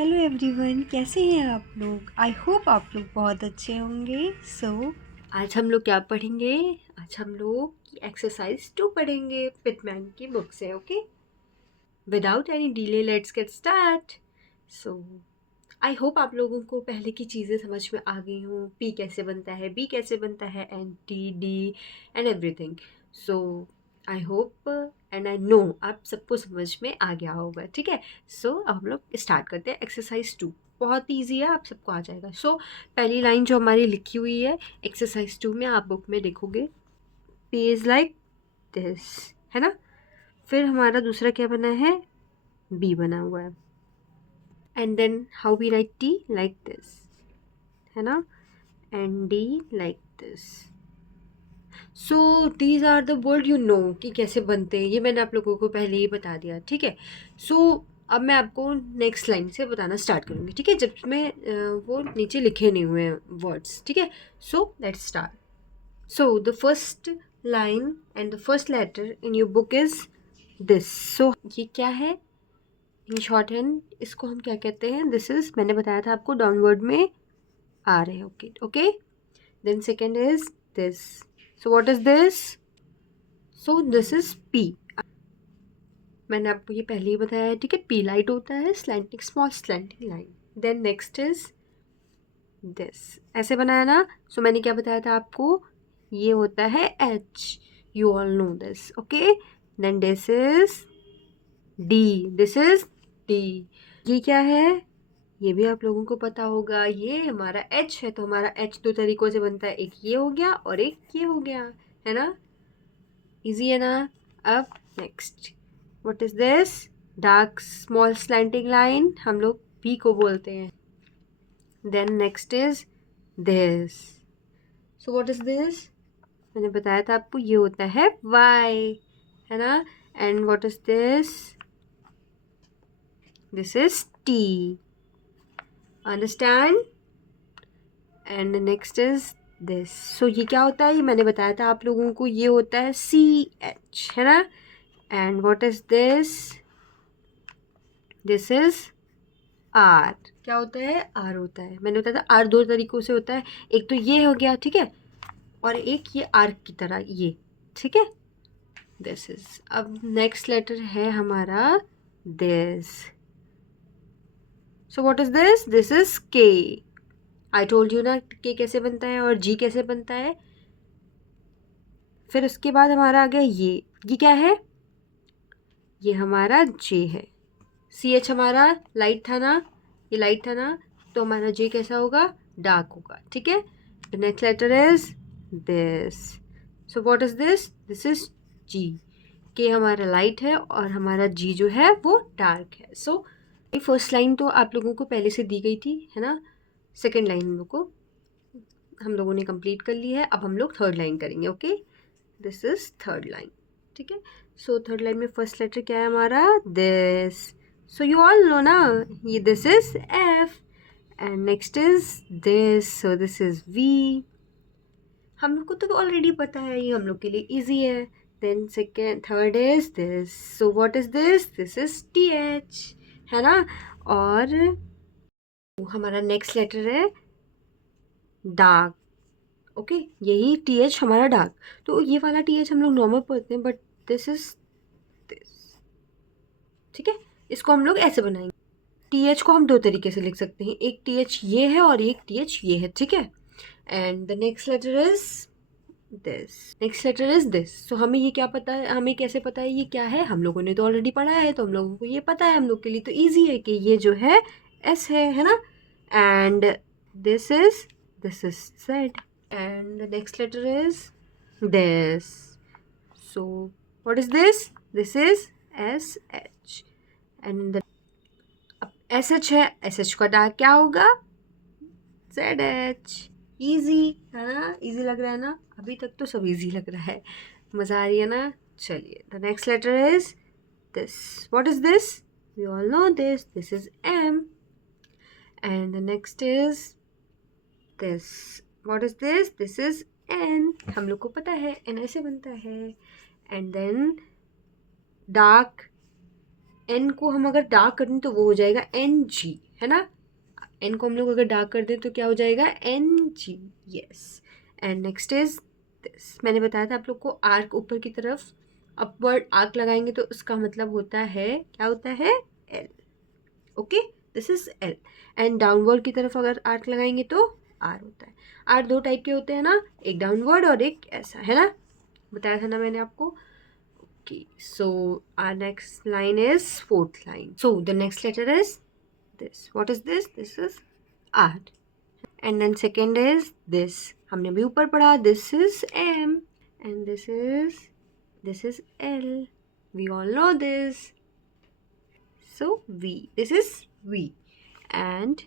Hello everyone, कैसे हैं आप लोग। आई होप आप लोग बहुत अच्छे होंगे। आज हम लोग क्या पढ़ेंगे। आज हम लोग एक्सरसाइज 2 पढ़ेंगे पिटमैन की बुक से। Okay, without any delay let's get start. So I hope आप लोगों को पहले की चीज़ें समझ में आ गई हों। पी कैसे बनता है, बी कैसे बनता है, and T D and everything. So I hope and I know आप सबको समझ में आ गया होगा। ठीक है, सो अब हम लोग स्टार्ट करते हैं एक्सरसाइज 2। बहुत ईजी है, आप सबको आ जाएगा। सो पहली लाइन जो हमारी लिखी हुई है एक्सरसाइज 2 में, आप बुक में देखोगे पी इज़ लाइक दिस, है ना। फिर हमारा दूसरा क्या बना है, बी बना हुआ है। And then how we write T, like this, है ना, and D like this. So these are the word you know कि कैसे बनते हैं। ये मैंने आप लोगों को पहले ही बता दिया। ठीक है, सो अब मैं आपको नेक्स्ट लाइन से बताना स्टार्ट करूँगी। ठीक है, जब मैं वो नीचे लिखे नहीं हुए हैं वर्ड्स। ठीक है, so let's start. So the first line and the first letter in your book is this. So ये क्या है इन शॉर्ट हैंड, इसको हम क्या कहते हैं, दिस इज, मैंने बताया था आपको डाउनवर्ड में आ रहे हैं। Okay okay, then second is this. So what is this, so this is P. मैंने आपको ये पहले ही बताया है। ठीक है, पी लाइट होता है, slanting, small slanting line. Then next is this, ऐसे बनाया ना। सो मैंने क्या बताया था आपको, ये होता है H, you all know this. Okay, then this is D, this is D. ये क्या है, ये भी आप लोगों को पता होगा, ये हमारा एच है। तो हमारा एच दो तरीकों से बनता है, एक ये हो गया और एक ये हो गया, है ना। इजी है ना। अब next, what is this, dark small slanting line, हम लोग पी को बोलते हैं। Then next is this. So what is this, मैंने बताया था आपको, ये होता है वाई, है ना। And what is this, this is T, understand. And next is this. So ये क्या होता है, ये मैंने बताया था आप लोगों को, ये होता है सी एच, है ना। And what is this, this is R. क्या होता है, आर होता है। मैंने बताया था आर दो तरीकों से होता है, एक तो ये हो गया, ठीक है, और एक ये आर की तरह ये। ठीक है, दिस इज। अब नेक्स्ट लेटर है हमारा this. So what is this, this is K. I told you ना के कैसे बनता है और जी कैसे बनता है। फिर उसके बाद हमारा आ गया ये क्या है, ये हमारा जे है। सी एच हमारा लाइट था ना, ये लाइट था ना, तो हमारा जे कैसा होगा, डार्क होगा। ठीक है, the next letter is this. So what is this, this is G. के हमारा लाइट है और हमारा जी जो है वो डार्क है। सो फर्स्ट लाइन तो आप लोगों को पहले से दी गई थी, है ना। सेकेंड लाइन हम लोगों ने कंप्लीट कर ली है। अब हम लोग थर्ड लाइन करेंगे। Okay, this is third line. ठीक है, सो थर्ड लाइन में फर्स्ट लेटर क्या है हमारा, this. So you all know ना, ये this is F and next is this, so this is V. हम लोग को तो ऑलरेडी पता है, ये हम लोग के लिए इजी है। Then second third is this. So what is this, this is T H, है ना। और हमारा नेक्स्ट लेटर है डार्क। ओके, यही टी एच हमारा डार्क। तो ये वाला टी एच हम लोग नॉर्मल पढ़ते हैं, बट दिस इज दिस। ठीक है, इसको हम लोग ऐसे बनाएंगे। टी एच को हम दो तरीके से लिख सकते हैं, एक टी एच ये है और एक टी एच ये है। ठीक है, and the next letter is this, next letter is this. So हमें ये क्या पता है, हमें कैसे पता है ये क्या है, हम लोगों ने तो ऑलरेडी पढ़ा है, तो हम लोगों को ये पता है। हम लोग के लिए तो ईजी है कि ये जो है एस है ना। And this is Z and the next letter is this. So what is this, this is SH and the अब SH है, SH का डार्क क्या होगा, ZH। इजी है ना, इजी लग रहा है ना, अभी तक तो सब इजी लग रहा है, मज़ा आ रही है ना। चलिए, the next letter is this. What is this, we all know this, this is M and the next is this. What is this, this is N, हम लोग को पता है N ऐसे बनता है। एंड देन डार्क, N को हम अगर डार्क करें तो वो हो जाएगा NG, है ना। एन को हम लोग अगर डार्क कर दें तो क्या हो जाएगा, NG, yes. And next is this, मैंने बताया था आप लोग को, आर्क ऊपर की तरफ अपवर्ड आर्क लगाएंगे तो उसका मतलब होता है, क्या होता है, L, okay, this is L। And downward की तरफ अगर आर्क लगाएंगे तो R होता है। R दो टाइप के होते हैं ना, एक डाउनवर्ड और एक ऐसा, है ना, बताया था ना मैंने आपको। Okay, so our next line is fourth line. So the next letter is this. What is this? This is R. And then second is this. हमने भी ऊपर पढ़ा. This is M. And this is L. We all know this. So V. This is V. And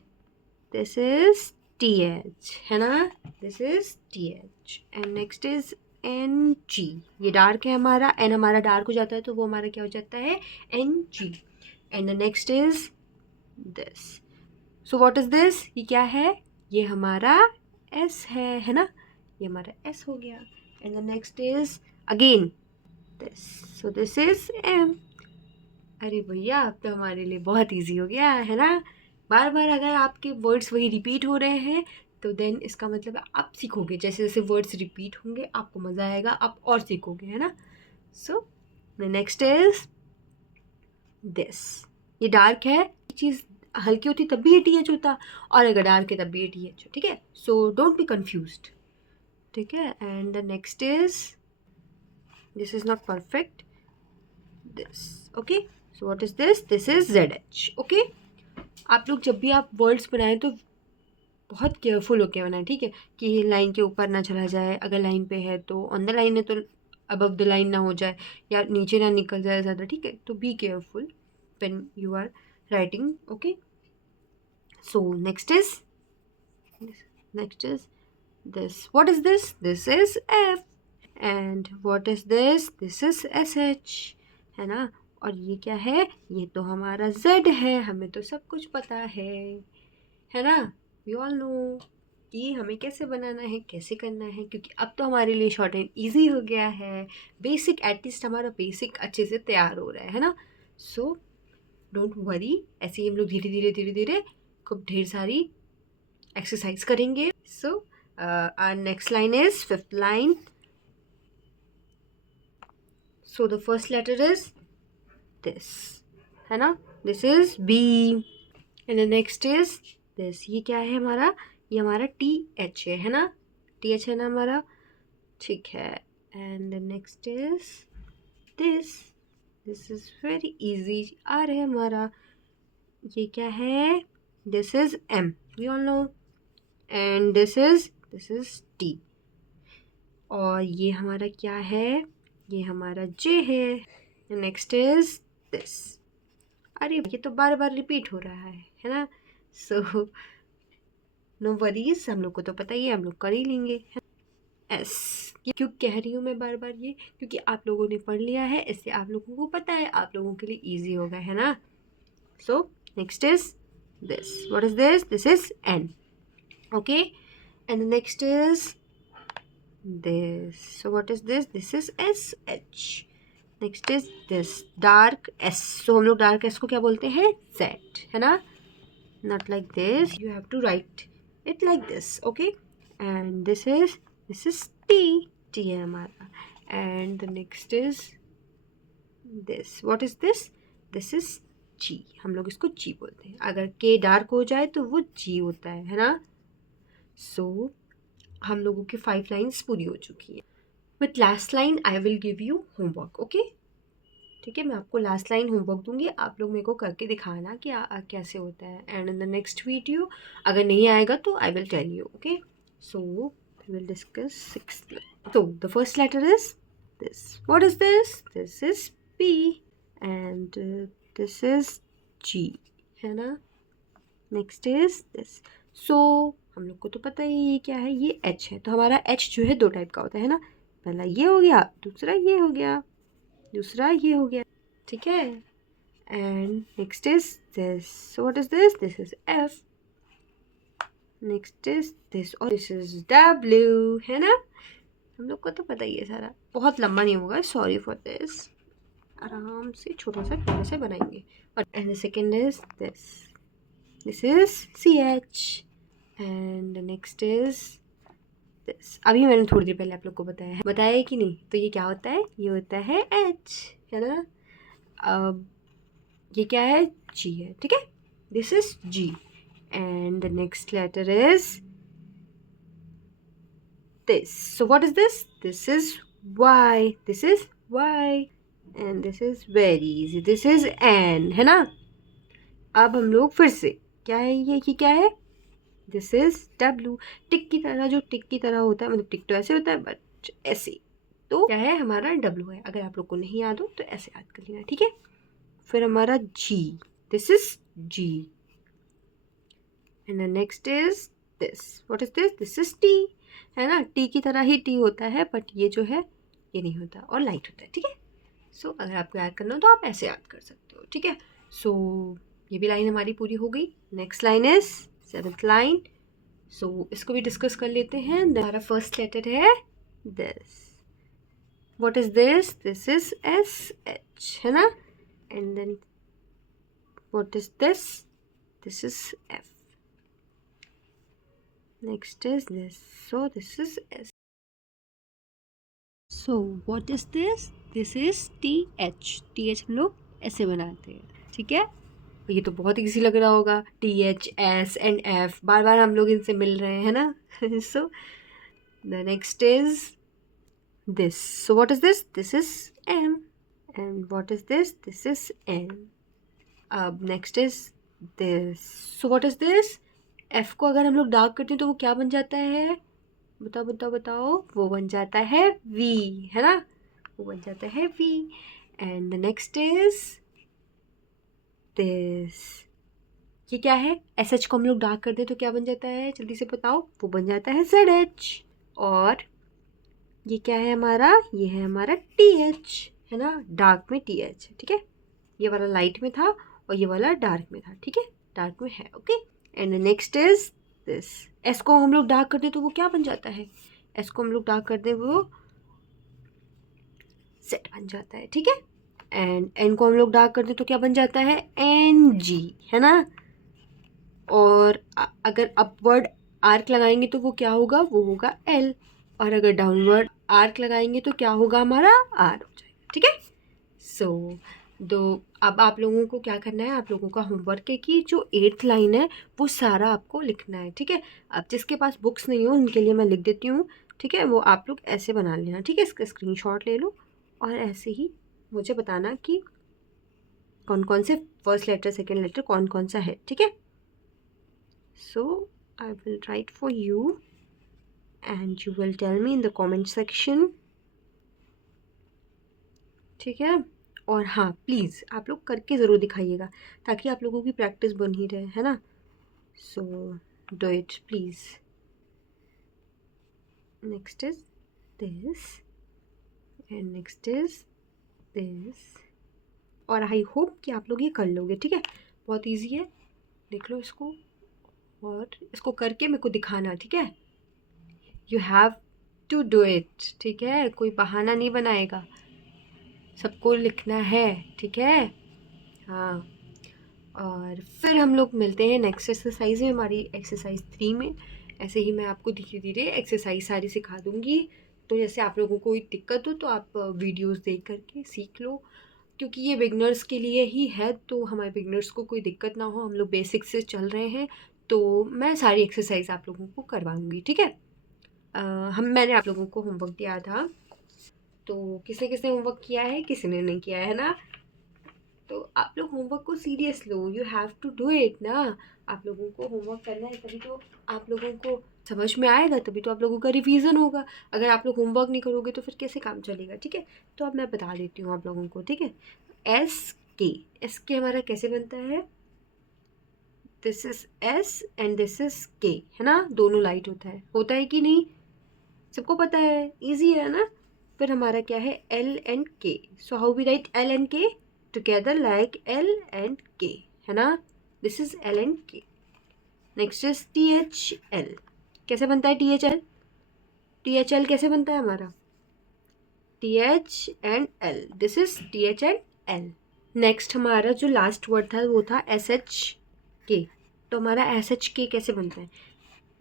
this is TH. है ना? This is TH. And next is NG. ये dark है हमारा, N हमारा डार्क हो जाता है तो वो हमारा क्या हो जाता है, NG. And the next is this. So what is this? ये क्या है, ये हमारा S है ना, ये हमारा S हो गया. And the next is again this. So this is M. अरे भैया अब तो हमारे लिए बहुत इजी हो गया है ना. बार बार अगर आपके वर्ड्स वही रिपीट हो रहे हैं तो देन इसका मतलब आप सीखोगे, जैसे जैसे वर्ड्स रिपीट होंगे आपको मज़ा आएगा, आप और सीखोगे, है ना. So the next is this. ये डार्क है, चीज़ हल्की होती तब भी ये TH होता, और अगर डार्क है तब भी ये TH हो, ठीक है. सो डोंट बी कन्फ्यूज्ड, ठीक है. And the next is this is not perfect, this, okay. So what is this, this is ZH, okay. आप लोग जब भी आप वर्ड्स बनाएं तो बहुत केयरफुल होकर बनाएं, ठीक है, कि लाइन के ऊपर ना चला जाए, अगर लाइन पे है तो ऑन द लाइन है तो अबव द लाइन ना हो जाए, या नीचे ना निकल जाए ज़्यादा, ठीक है. तो be careful when you are writing, okay. So next is this. What is this, this is F. And what is this, this is SH, है ना. और ये क्या है, ये तो हमारा Z है, हमें तो सब कुछ पता है ना. वी ऑल नो कि हमें कैसे बनाना है, कैसे करना है, क्योंकि अब तो हमारे लिए शॉर्ट एंड ईजी हो गया है. बेसिक, एटलीस्ट हमारा बेसिक अच्छे से तैयार हो रहा है ना. सो डोंट वरी, ऐसे ही हम लोग धीरे धीरे खूब ढेर सारी एक्सरसाइज करेंगे. So our next line is fifth line. So the first letter is this, है ना, this is B. And the next is this. ये क्या है हमारा, ये हमारा TH है ना, TH है ना हमारा, ठीक है. And the next is this. This is very easy, R है हमारा. ये क्या है, this is M, we all know. And this is T. और ये हमारा क्या है, ये हमारा J है. Next is this. अरे ये तो बार बार रिपीट हो रहा है ना. सो नो वरीज, हम लोग को तो पता ही है, हम लोग कर ही लेंगे. S. ये क्यों कह रही हूँ मैं बार बार ये, क्योंकि आप लोगों ने पढ़ लिया है, इससे आप लोगों को पता है, आप लोगों के लिए ईजी होगा, है ना. सो next is this. What is this, this is N, okay. And next is this. So what is this, this is SH. Next is this dark S. सो हम लोग डार्क S को क्या बोलते हैं, Z, है ना. Not like this, you have to write it like this, okay. And this is T है हमारा. And the next is this. What is this, this is G. हम लोग इसको G बोलते हैं, अगर K डार्क हो जाए तो वो G होता है ना. सो हम लोगों की 5 लाइन्स पूरी हो चुकी हैं. With last line I will give you homework, okay. ठीक है, मैं आपको लास्ट लाइन होमवर्क दूंगी, आप लोग मेरे को करके दिखाना कि कैसे होता है. And in the next video अगर नहीं आएगा तो I will tell you, okay. So we will discuss 6th. So the first letter is this. What is this? This is P. And this is G, है ना. Next is this. सो हम लोग को तो पता ही ये क्या है, ये H है. तो हमारा H जो है दो टाइप का होता है ना, पहला ये हो गया, दूसरा ये हो गया, दूसरा ये हो गया, ठीक है. And next is this. So what is this, this is F. Next is this, और दिस इज W, है ना. हम लोग को तो पता ही है सारा, बहुत लंबा नहीं होगा, सॉरी फॉर दिस. आराम से छोटा सा प्यारे से बनाएंगे. और and the second is this. This is CH and next is this. अभी मैंने थोड़ी देर पहले आप लोग को बताया है कि नहीं? तो ये क्या होता है? ये होता है H, है ना। अब ये क्या है? G है, ठीक है। This is G and the next letter is this. So what is this? This is Y. This is Y. And this is very easy. This is N, है ना। अब हम लोग फिर से, क्या है ये क्या है? This is W. टिक की तरह, जो टिक की तरह होता है, मतलब टिक तो ऐसे होता है बट ऐसे, तो क्या है? हमारा W है। अगर आप लोग को नहीं याद हो तो ऐसे याद कर लेना, ठीक है। फिर हमारा G. This is G. And the next is this. What is this? This is T, है ना। टी की तरह ही टी होता है बट ये जो है ये नहीं होता और लाइट होता है, ठीक है। सो अगर आपको याद करना हो तो आप ऐसे याद कर सकते हो, ठीक है। सो ये भी लाइन हमारी पूरी हो गई। Next line is 7th line. So इसको भी डिस्कस कर लेते हैं। हमारा फर्स्ट लेटर है this. What is this? This is SH, है ना। And then what is this? This is F. Next is this. So this is S. So what is this? This is TH. TH हम लोग ऐसे बनाते हैं, ठीक है। ये तो बहुत इजी लग रहा होगा। TH, S and F, बार बार हम लोग इनसे मिल रहे हैं, है ना। So the next is this. So what is this? This is M. And what is this? This is N. Next is this. So what is this? F को अगर हम लोग डार्क करते हैं तो वो क्या बन जाता है? बताओ बताओ बताओ। वो बन जाता है V, है ना। वो बन जाता है V. And the next is this. ये क्या है? SH को हम लोग डार्क कर दे तो क्या बन जाता है? जल्दी से बताओ। वो बन जाता है ZH. और ये क्या है हमारा? ये है हमारा TH, है ना। डार्क में TH, ठीक है। ये वाला लाइट में था और ये वाला डार्क में था, ठीक है। डार्क में है, okay. And next is this. S को हम लोग डार्क कर दे तो वो क्या बन जाता है? एस को हम लोग डार्क कर दे वो सेट बन जाता है, ठीक है। एंड एन को हम लोग डार्क कर दे तो क्या बन जाता है? NG, है ना। और अगर अपवर्ड आर्क लगाएंगे तो वो क्या होगा? वो होगा L. और अगर डाउनवर्ड आर्क लगाएंगे तो क्या होगा? हमारा R हो जाएगा, ठीक है। सो अब आप लोगों को क्या करना है? आप लोगों का होमवर्क है कि जो 8th लाइन है वो सारा आपको लिखना है, ठीक है। अब जिसके पास बुक्स नहीं हो उनके लिए मैं लिख देती हूँ, ठीक है। वो आप लोग ऐसे बना लेना, ठीक है। इसका स्क्रीनशॉट ले लो और ऐसे ही मुझे बताना कि कौन कौन से फर्स्ट लेटर सेकेंड लेटर कौन कौन सा है, ठीक है। So I will write for you and you will tell me in the comment section, ठीक है। और हाँ, प्लीज़ आप लोग करके ज़रूर दिखाइएगा ताकि आप लोगों की प्रैक्टिस बन ही रहे, है ना। So do it please. Next is this and next is this. और आई होप कि आप लोग ये कर लोगे, ठीक है। बहुत इजी है, देख लो इसको और इसको करके मेरे को दिखाना, ठीक है। You have to do it, ठीक है। कोई बहाना नहीं बनाएगा, सबको लिखना है, ठीक है। हाँ, और फिर हम लोग मिलते हैं नेक्स्ट एक्सरसाइज में, हमारी एक्सरसाइज 3 में। ऐसे ही मैं आपको धीरे धीरे एक्सरसाइज सारी सिखा दूँगी। तो जैसे आप लोगों को कोई दिक्कत हो तो आप वीडियोस देख करके सीख लो, क्योंकि ये बिगनर्स के लिए ही है। तो हमारे बिगनर्स को कोई दिक्कत ना हो, हम लोग बेसिक से चल रहे हैं। तो मैं सारी एक्सरसाइज आप लोगों को करवाऊँगी, ठीक है। मैंने आप लोगों को होमवर्क दिया था, तो किसने किसने होमवर्क किया है, किसी ने नहीं किया है ना। तो आप लोग होमवर्क को सीरियस लो, you have to do it ना। आप लोगों को होमवर्क करना है तभी तो आप लोगों को समझ में आएगा, तभी तो आप लोगों का रिवीजन होगा। अगर आप लोग होमवर्क नहीं करोगे तो फिर कैसे काम चलेगा, ठीक है। तो अब मैं बता देती हूँ आप लोगों को, ठीक है। एस के हमारा कैसे बनता है? This is S and this is K, है ना। दोनों लाइट होता है कि नहीं? सबको पता है, इजी है ना। फिर हमारा क्या है? L and K. So how we write L and K together? Like L and K, है ना। This is L and K. Next is THL. कैसे बनता है THL? THL कैसे बनता है हमारा? TH and L. This is TH and L. Next हमारा जो लास्ट वर्ड था वो था SHK. तो हमारा एस एच के कैसे बनता है,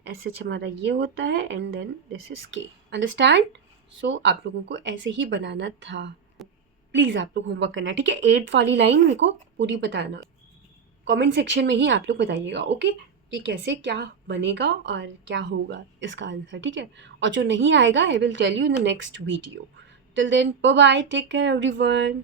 एस एच हमारा ये होता है एंड देन दिस इज के, अंडरस्टैंड। सो आप लोगों को ऐसे ही बनाना था। प्लीज़ आप लोग होमवर्क करना, ठीक है। 8th वाली लाइन मेरे को पूरी बताना, कमेंट सेक्शन में ही आप लोग बताइएगा, ओके, कि कैसे क्या बनेगा और क्या होगा इसका आंसर, ठीक है। और जो नहीं आएगा I will tell you in the next video. Till then bye bye, take care everyone.